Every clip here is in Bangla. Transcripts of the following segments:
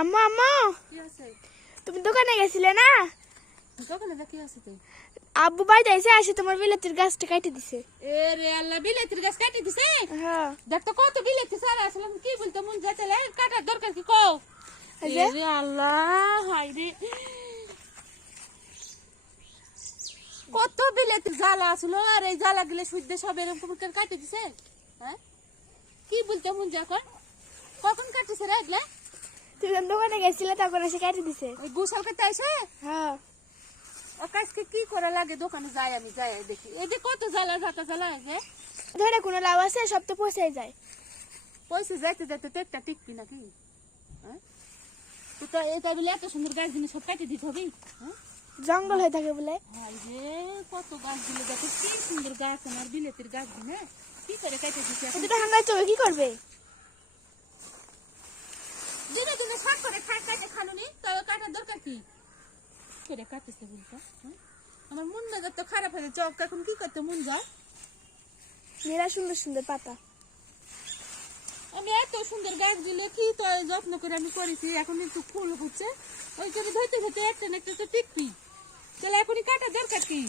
আম্মু আম্মু কি আছে? তুমি দোকানে গেছিলে না? দোকানে যা কি আছে তুই? আব্বু বাড়িতে এসে আসে তোমার বিলাতির গাছটা কেটে দিছে। এ রে আল্লাহ, বিলেতির গাছ কাটি দিছে? হ্যাঁ দেখ তো কত বিলেতি সারা আসলে কি বলতে মন যাচ্ছে লে, কাটার দরকার কি কও? এ রে আল্লাহ, হাই রে, কত বিলেতি জ্বালা আসলো, আর এই জ্বালা গুলো সুদ্ধে সব এরকম করে কাটি দিছে। হ্যাঁ, কি বলতে মন যা কর, কখন কাটিছে রে এগুলা? তুমি যখন দোকানে গেছিলে তখন এসে কেটে দিছে। ওই গোসাল কাটতে আসে? হ্যাঁ ও কাজকে কি করা লাগে, দোকানে যাই আমি, যাই দেখি এই যে কত জ্বালা যাতা জ্বালা যে ধরে কোনো লাভ আছে? সব তো পচে যায়। পয়সা যাইতে যাইতে তো একটা টিকবি নাকি? হ্যাঁ, তো তো এটা বলে এত সুন্দর গাছ জিনিস সব কাটি দিতে হবে? হ্যাঁ, জঙ্গল হয়ে থাকে বলে। ভাই রে, কত গাছ দিলে দেখো, কি সুন্দর গাছ, আমার বিলেতির গাছ দিনে কি করে কাটে দিচ্ছি এখন? দুটো হাঙ্গায় চলে কি করবে? দিনে দিনে শাক করে খাই, কাটে খানুনি, তবে কাটার দরকার কি করে কাটতেছে বলতো? হ্যাঁ, আমার মন মেজাজ তো খারাপ হয়ে যাচ্ছে, এখন কি করতে মন যায়? মেয়েরা সুন্দর সুন্দর পাতা। আমি এত সুন্দর গাছ দিলে কি তো যত্ন করে আমি করেছি, এখন একটু ফুল হচ্ছে, ওই জন্য ধরতে ধরতে একটা না একটা তো টিকবি, তাহলে এখনই কাটার দরকার কি?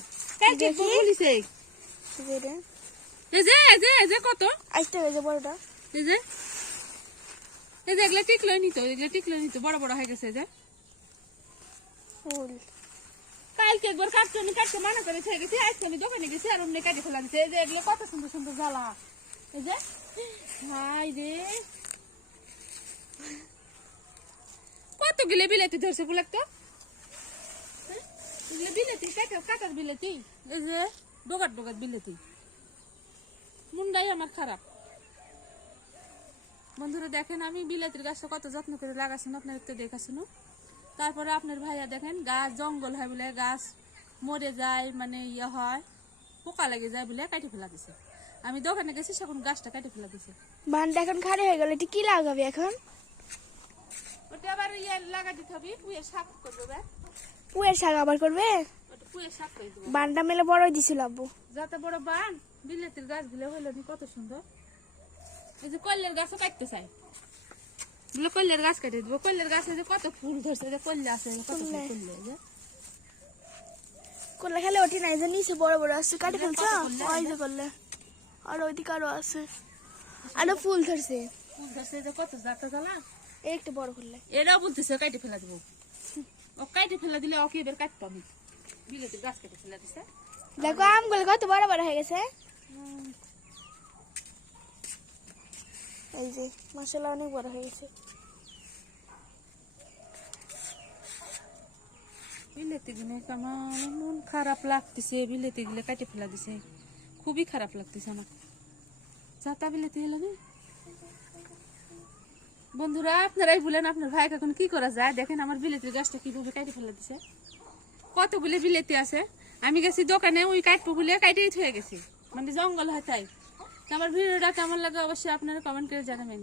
কাটে বলিছে এই যে কত আসতে হয়েছে বড়টা। এই যে এগুলা টিকলো নিত, এগুলা টিকলো নিত, বড় বড় হয়ে গেছে। যে ফুল কালকে একবার কাটতে মানা করে ছেড়ে গেছি, আজকে আমি দোকানে গেছি আর অমনি কাটে ফেলা দিচ্ছে। এই যে এগুলো কত সুন্দর সুন্দর জ্বালা, এই যে হাই রে, কত গিলে বিলেতি ধরছে বলে তো, বিলেতি কাটার বিলেতি, এই যে ডোগার ডোগার বিলেতি, মুন্ডাই আমার খারাপ। বন্ধুরা দেখেন, আমি বিলেতির গাছটা কত যত্ন করে লাগাচ্ছেন, আপনার একটু দেখাচ্ছেন। তারপরে আপনার ভাইয়া দেখেন, গাছ জঙ্গল হয় বলে, গাছ মরে যায়, মানে ইয়ে হয়, পোকা লেগে যায় বলে কাটি ফেলা দিছে। আমি দোকানে গেছি, সেখন গাছটা কাটি ফেলা দিছে। বানটা এখন খাড়ি হয়ে গেল, এটা কি লাগাবে এখন? ওটা আবার ইয়ে লাগা দিতে হবে, পুয়ের শাক করবে। পুয়ের শাক আবার করবে? ওটা পুয়ের শাক করে দেবো। বানটা মেলে বড়ই দিছিল আব্বু। যত বড় বান, বিলেতির গাছ গুলো হইলো কত সুন্দর। এই যে কল্লের গাছও কাটতে চাই, কল্লের গাছ কেটে দেবো। কল্লের গাছে যে কত ফুল ধরছে, যে কল্লে আছে, কত ফুল কল্লে, যে করলে খেলে ওঠে নাই, যে নিচে বড় বড় আছে, কাটে ফেলছো? ওই যে করলে আর ওইদিকে আরো আছে, আরো ফুল ধরছে। ফুল ধরছে, যে কত জাতা জ্বালা। এই একটু বড় করলে এরাও বলতেছে কাটে ফেলা দেবো। ও কাটে ফেলা দিলে ওকে এবার কাটবো আমি, বিলেতির গাছ কেটে ফেলা দিছে। দেখো আমগুলো কত বড় বড় হয়ে গেছে। এই যে মাশাআল্লাহ অনেক বড় হয়ে গেছে। বিলেতি গুলো আমার মন খারাপ লাগতেছে, বিলেতি গুলো কাটে ফেলা দিছে, খুবই খারাপ লাগতেছে আমার। যাতা বিলেতি হলো না। বন্ধুরা আপনারাই বলেন, আপনার ভাই এখন কি করা যায়? দেখেন আমার বিলেতির গাছটা কিভাবে কাটে ফেলা দিছে, কতগুলো বিলেতি আছে। আমি গেছি দোকানে, ওই কাটবো বলে কাটেই থয়ে গেছি, মানে জঙ্গল হয় তাই। আমার ভিডিওটা কেমন লাগে অবশ্যই আপনারা কমেন্ট করে জানাবেন।